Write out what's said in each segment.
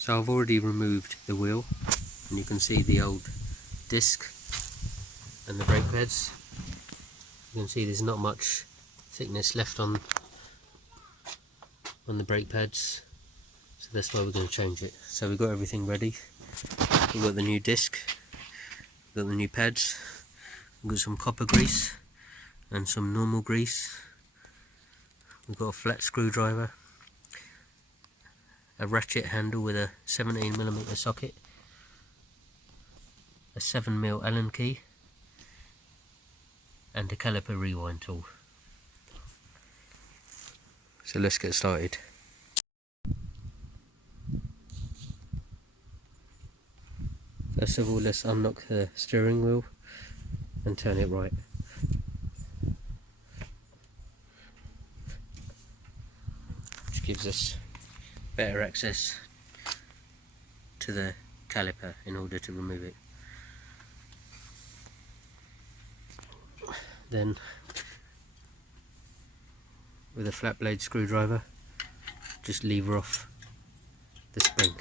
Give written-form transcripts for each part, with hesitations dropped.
So I've already removed the wheel, and you can see the old disc and the brake pads. You can see there's not much thickness left on the brake pads, so that's why we're going to change it. So we've got everything ready. We've got the new disc, we've got the new pads, we've got some copper grease and some normal grease. We've got a flat screwdriver, a ratchet handle with a 17mm socket, a 7mm Allen key, and a caliper rewind tool. So let's get started. First of all, let's unlock the steering wheel and turn it right. Which gives us better access to the caliper in order to remove it. Then, with a flat blade screwdriver, just lever off the spring.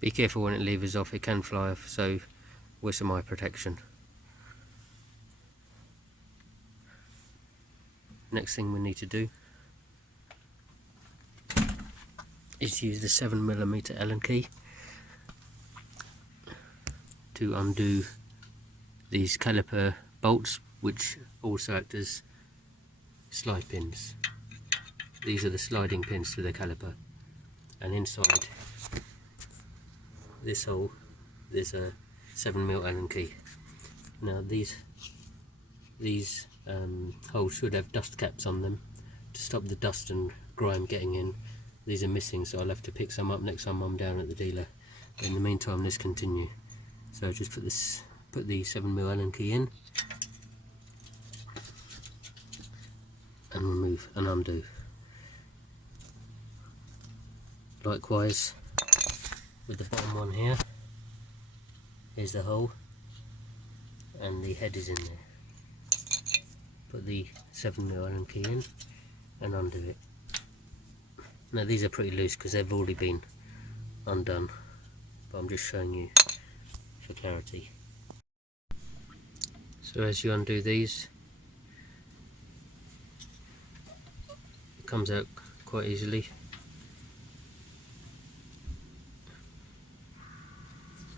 Be careful when it levers off, it can fly off, so wear some eye protection. Next thing we need to do is use the 7mm Allen key to undo these caliper bolts, which also act as slide pins. These are the sliding pins to the caliper, and inside this hole there's a 7mm Allen key. Now these holes should have dust caps on them to stop the dust and grime getting in. These are missing, so I'll have to pick some up next time I'm down at the dealer. In the meantime, let's continue. So just put the 7mm Allen key in and remove and undo. Likewise with the bottom one here, here's the hole and the head is in there. Put the 7mm Allen key in and undo it. Now these are pretty loose because they've already been undone, but I'm just showing you for clarity. So as you undo these, it comes out quite easily,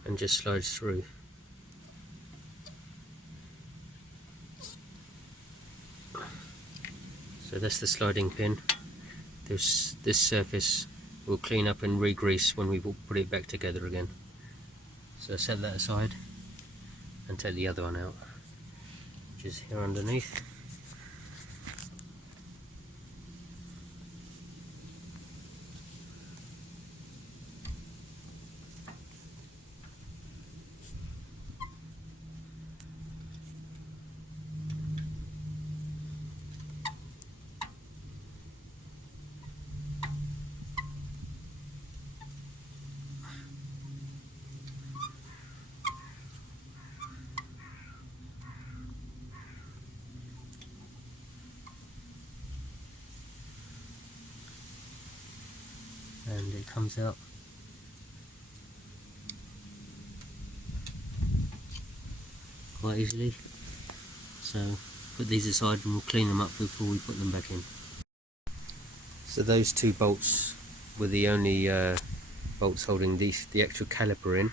and just slides through. So that's the sliding pin. This surface will clean up and re-grease when we put it back together again. So set that aside and take the other one out, which is here underneath. And it comes out quite easily. So put these aside and we'll clean them up before we put them back in. So those two bolts were the only bolts holding the actual caliper in,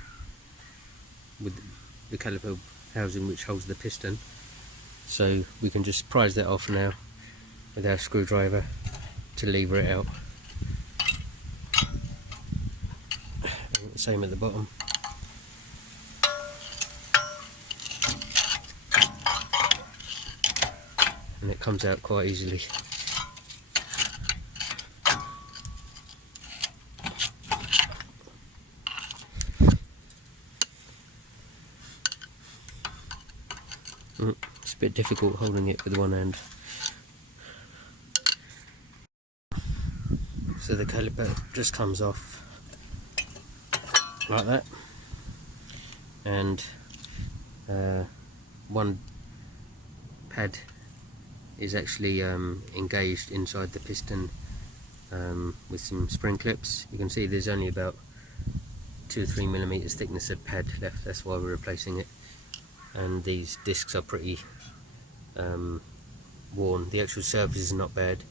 with the caliper housing which holds the piston. So we can just prise that off now with our screwdriver to lever it out. Same at the bottom. And it comes out quite easily. It's a bit difficult holding it with one hand. So the caliper just comes off like that, and one pad is actually engaged inside the piston with some spring clips. You can see there's only about 2 or 3 millimeters thickness of pad left, that's why we're replacing it. And these discs are pretty worn. The actual surface is not bad.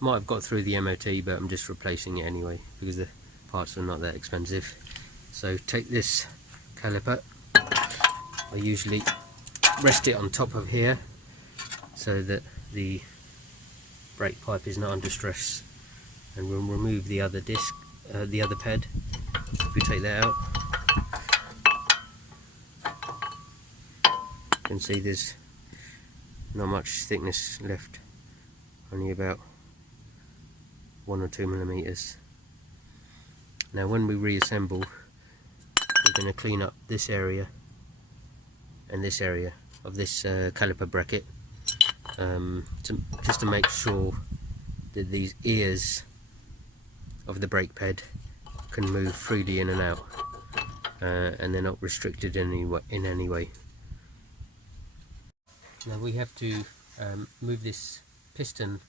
Might have got through the MOT, but I'm just replacing it anyway because the parts are not that expensive. So take this caliper, I usually rest it on top of here so that the brake pipe is not under stress, and we'll remove the other disc, the other pad. If we take that out, you can see there's not much thickness left, only about 1 or 2 millimeters. Now when we reassemble, we're going to clean up this area and this area of this caliper bracket, just to make sure that these ears of the brake pad can move freely in and out, and they're not restricted in any way. Now we have to move this piston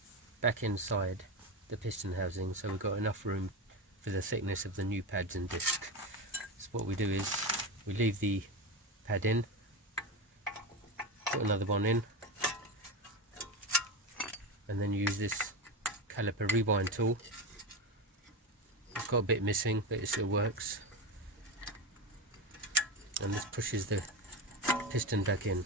back inside the piston housing so we've got enough room for the thickness of the new pads and disc. So what we do is we leave the pad in, put another one in, and then use this caliper rewind tool. It's got a bit missing, but it still works, and this pushes the piston back in.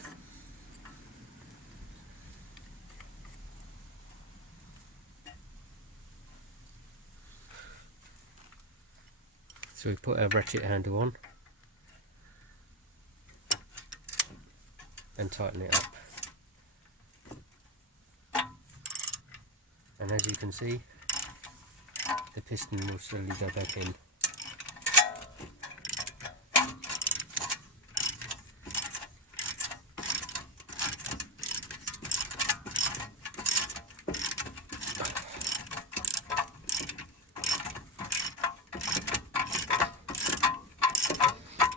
So we put our ratchet handle on and tighten it up, and as you can see, the piston will slowly go back in.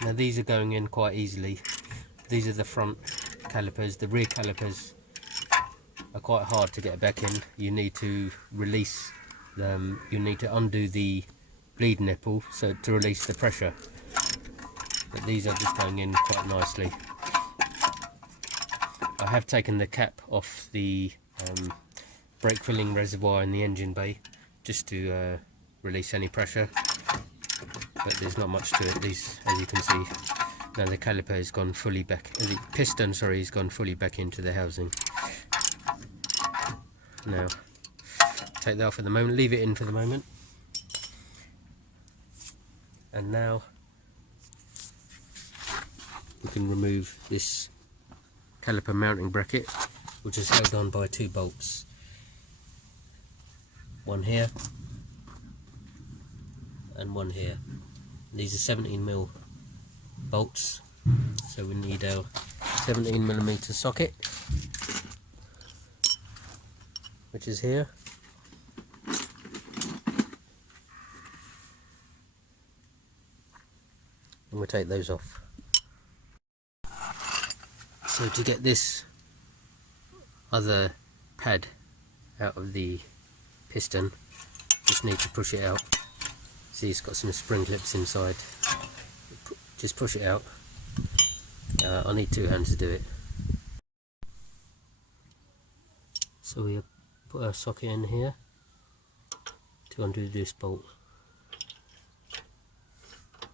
Now these are going in quite easily. These are the front calipers. The rear calipers are quite hard to get back in. You need to release them. You need to undo the bleed nipple so to release the pressure. But these are just going in quite nicely. I have taken the cap off the brake filling reservoir in the engine bay just to release any pressure, but there's not much to it. These, as you can see, now the caliper has gone fully back, the piston, sorry, has gone fully back into the housing. Now take that off for the moment, leave it in for the moment, and now we can remove this caliper mounting bracket, which is held on by 2 bolts, one here and one here. These are 17mm bolts, so we need our 17mm socket, which is here, and we'll take those off. So to get this other pad out of the piston, just need to push it out. See, it's got some spring clips inside. Just push it out. I need 2 hands to do it. So we put our socket in here to undo this bolt.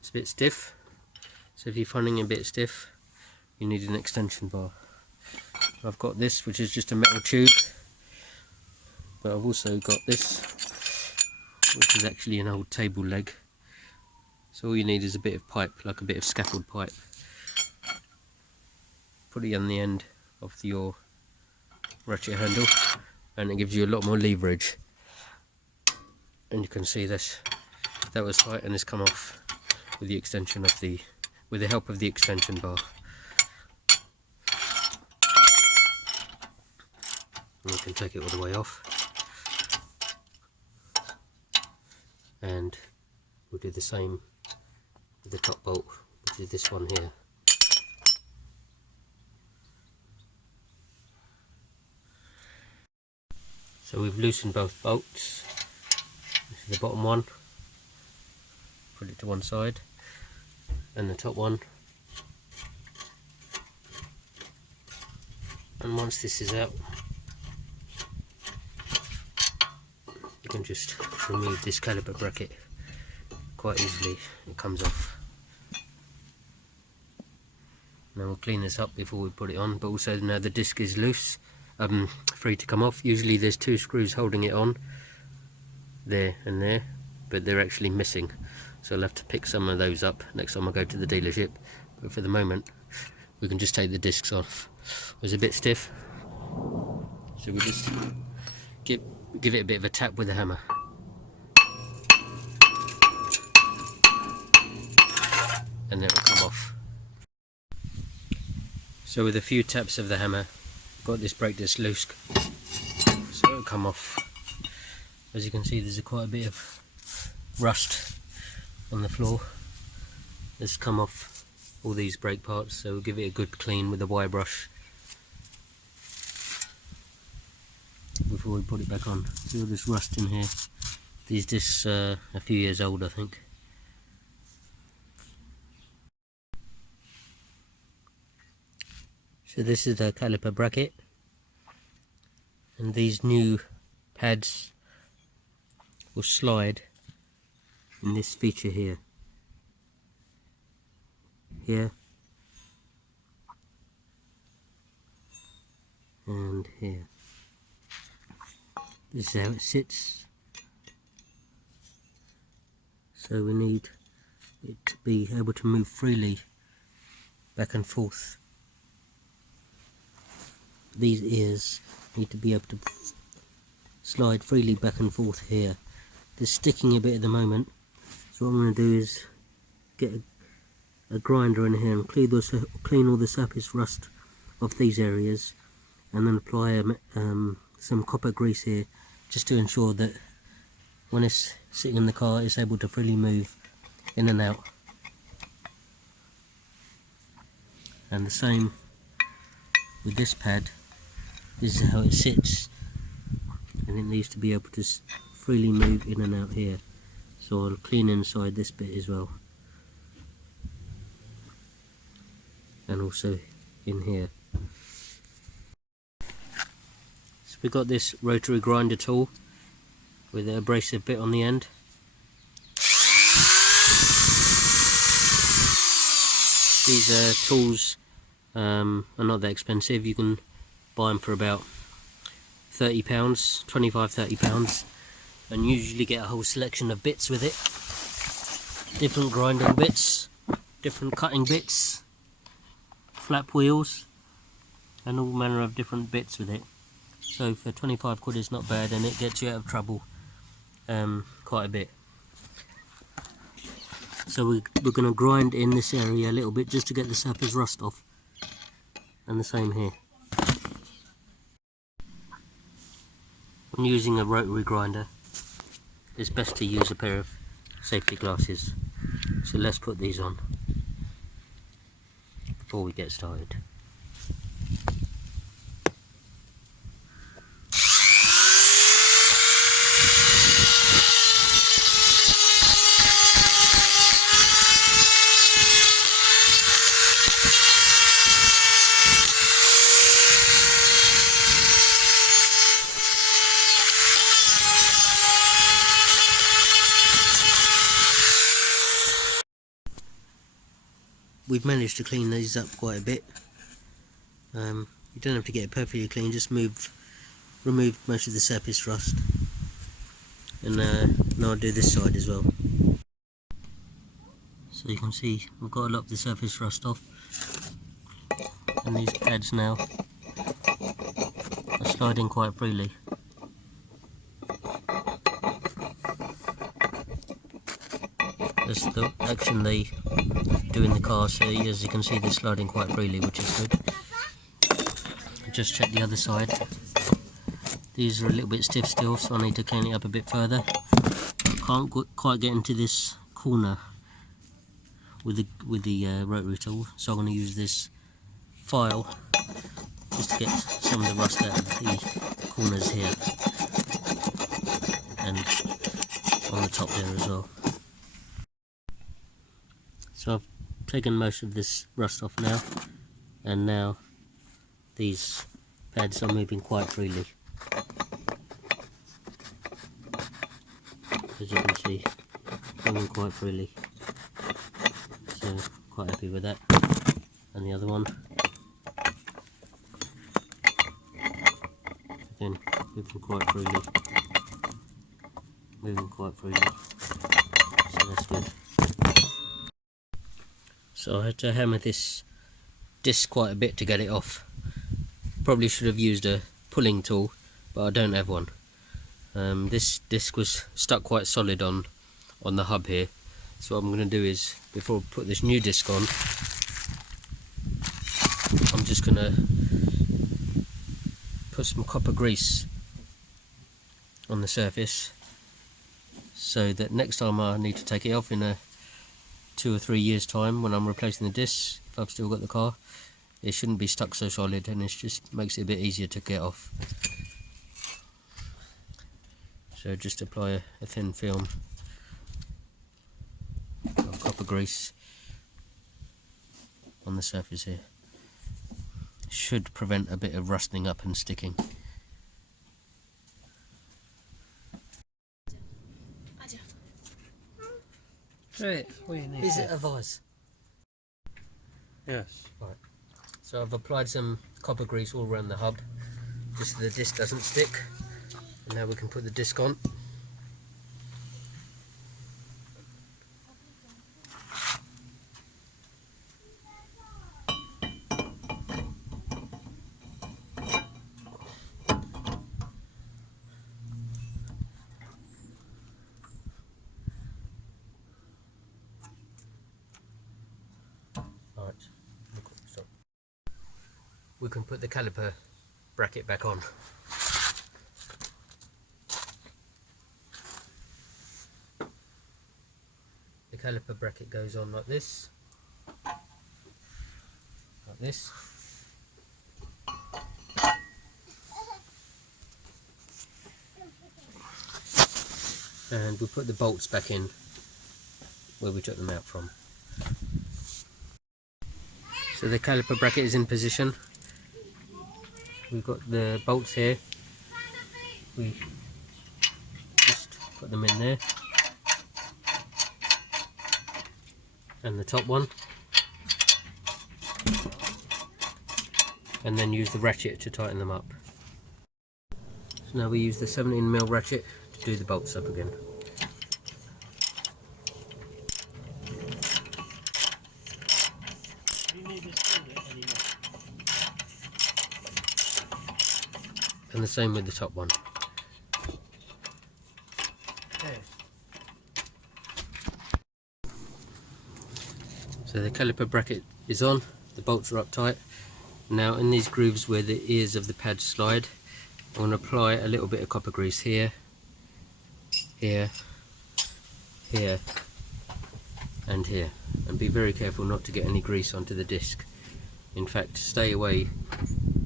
It's a bit stiff, so if you're finding it a bit stiff, you need an extension bar. I've got this, which is just a metal tube, but I've also got this, which is actually an old table leg. So all you need is a bit of pipe, like a bit of scaffold pipe. Put it on the end of your ratchet handle, and it gives you a lot more leverage. And you can see this, that was tight and it's come off with the extension of with the help of the extension bar. And we can take it all the way off, and we'll do the same with the top bolt, which is this one here. So we've loosened both bolts. This is the bottom one, put it to one side, and the top one. And once this is out, you can just remove this caliper bracket quite easily. It comes off. Now we'll clean this up before we put it on, but also now the disc is loose, free to come off. Usually there's two screws holding it on, there and there, but they're actually missing. So I'll have to pick some of those up next time I go to the dealership. But for the moment, we can just take the discs off. It was a bit stiff, so we'll just give it a bit of a tap with a hammer. And then it'll come off. So with a few taps of the hammer, got this brake disc loose, so it'll come off. As you can see, there's quite a bit of rust on the floor. It's come off all these brake parts, so we'll give it a good clean with a wire brush before we put it back on. See all this rust in here. These discs are a few years old, I think. So this is the caliper bracket, and these new pads will slide in this feature here, and here. This is how it sits. So we need it to be able to move freely back and forth. These ears need to be able to slide freely back and forth here. They're sticking a bit at the moment, so what I'm going to do is get a grinder in here and clean all the surface rust off these areas, and then apply some copper grease here, just to ensure that when it's sitting in the car it's able to freely move in and out. And the same with this pad. This is how it sits, and it needs to be able to freely move in and out here. So I'll clean inside this bit as well, and also in here. So we've got this rotary grinder tool with an abrasive bit on the end. These tools are not that expensive. You can buy them for about £30, £25–30, and usually get a whole selection of bits with it. Different grinding bits, different cutting bits, flap wheels, and all manner of different bits with it. So for 25 quid it's not bad, and it gets you out of trouble quite a bit. So we're going to grind in this area a little bit just to get the surface rust off, and the same here. I'm using a rotary grinder. It's best to use a pair of safety glasses. So let's put these on before we get started. We've managed to clean these up quite a bit. You don't have to get it perfectly clean, just remove most of the surface rust. And now I'll do this side as well. So you can see we've got a lot of the surface rust off, and these pads now are sliding quite freely. That's the action they do in the car, so as you can see they're sliding quite freely, which is good. Just check the other side. These are a little bit stiff still, so I need to clean it up a bit further. Can't quite get into this corner with the rotary tool, so I'm going to use this file just to get some of the rust out of the corners here. and on the top there as well. So I've taken most of this rust off now, and now these pads are moving quite freely. As you can see, moving quite freely. So quite happy with that. And the other one, again, moving quite freely. Moving quite freely. So that's good. So I had to hammer this disc quite a bit to get it off. Probably should have used a pulling tool, but I don't have one. This disc was stuck quite solid on the hub here. So what I'm going to do is, before I put this new disc on, I'm just going to put some copper grease on the surface, so that next time I need to take it off in 2 or 3 years time, when I'm replacing the discs, if I've still got the car, it shouldn't be stuck so solid, and it just makes it a bit easier to get off. So just apply a thin film of copper grease on the surface here. Should prevent a bit of rusting up and sticking. Right, Is it a vise? Yes. Right. So I've applied some copper grease all around the hub, just so the disc doesn't stick. And now we can put the disc on. Right. Stop. We can put the caliper bracket back on. The caliper bracket goes on like this. Like this. And we put the bolts back in where we took them out from. So the caliper bracket is in position. We've got the bolts here. We just put them in there. And the top one. And then use the ratchet to tighten them up. So now we use the 17mm ratchet to do the bolts up again. And the same with the top one. Okay. So the caliper bracket is on, the bolts are up tight. Now in these grooves where the ears of the pads slide, I'm going to apply a little bit of copper grease here, here, here and here. And be very careful not to get any grease onto the disc. In fact, stay away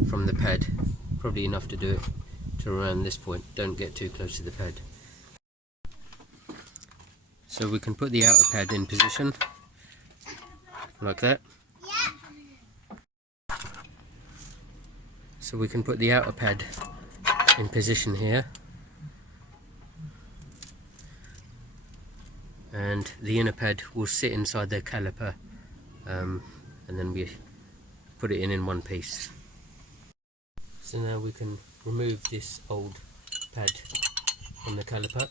from the pad, probably enough to do it to around this point. Don't get too close to the pad. So we can put the outer pad in position, like that. So we can put the outer pad in position here, and the inner pad will sit inside the caliper, and then we put it in one piece. So now we can remove this old pad from the caliper.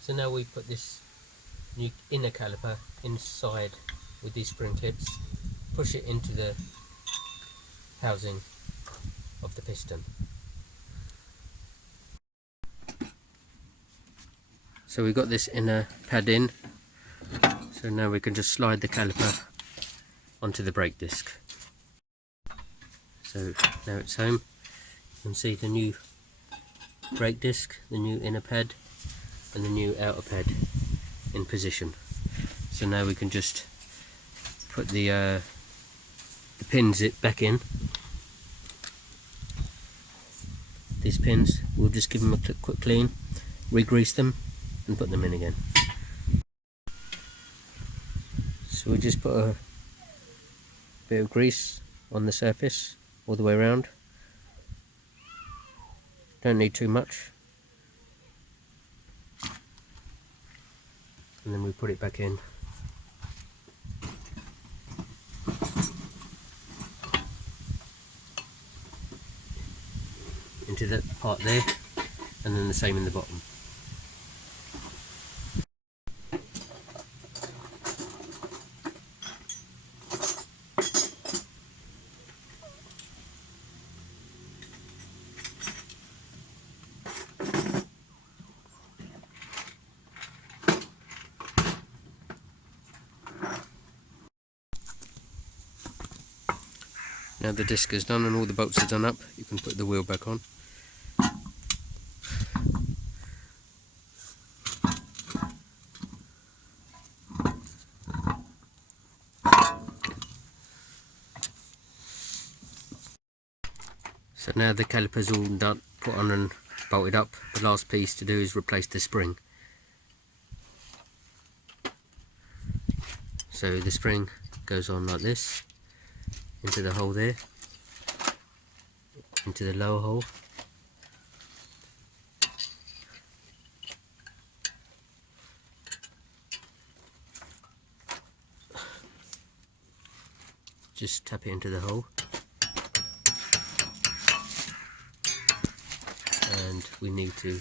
So now we put this new inner caliper inside with these spring clips, push it into the housing of the piston. So we got this inner pad in, so now we can just slide the caliper onto the brake disc. So now it's home. You can see the new brake disc, the new inner pad and the new outer pad in position. So now we can just put the pins back in. These pins, we'll just give them a quick clean, re-grease them and put them in again. So we just put a bit of grease on the surface all the way around. Don't need too much. And then we put it back in. Into that part there, and then the same in the bottom. Now the disc is done and all the bolts are done up, you can put the wheel back on. So now the caliper's all done, put on and bolted up. The last piece to do is replace the spring. So the spring goes on like this, into the hole there, into the lower hole, just tap it into the hole, and we need to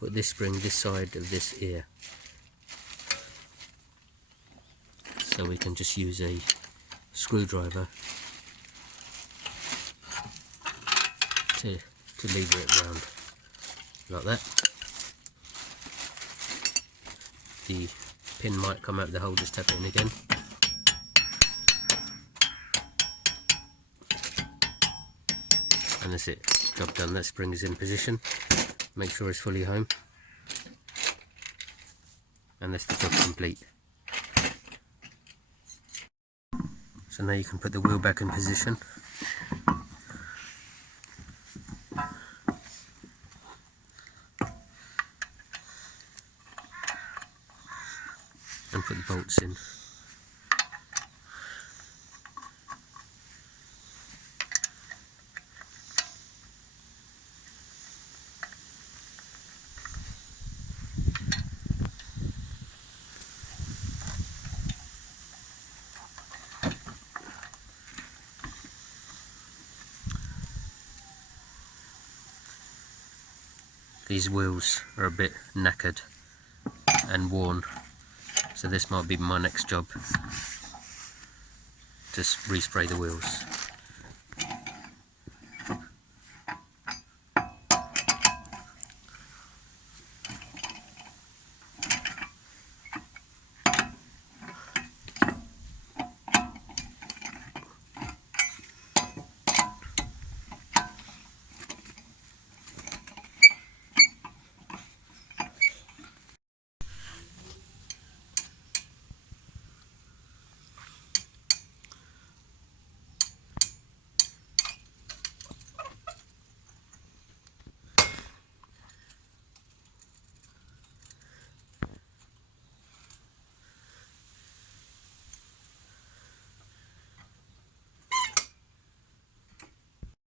put this spring this side of this ear, so we can just use a screwdriver to lever it round like that. The pin might come out of the hole, just tap it in again. And that's it, job done. That spring is in position. Make sure it's fully home, and that's the job complete. So now you can put the wheel back in position. And put the bolts in. These wheels are a bit knackered and worn, so this might be my next job, to respray the wheels.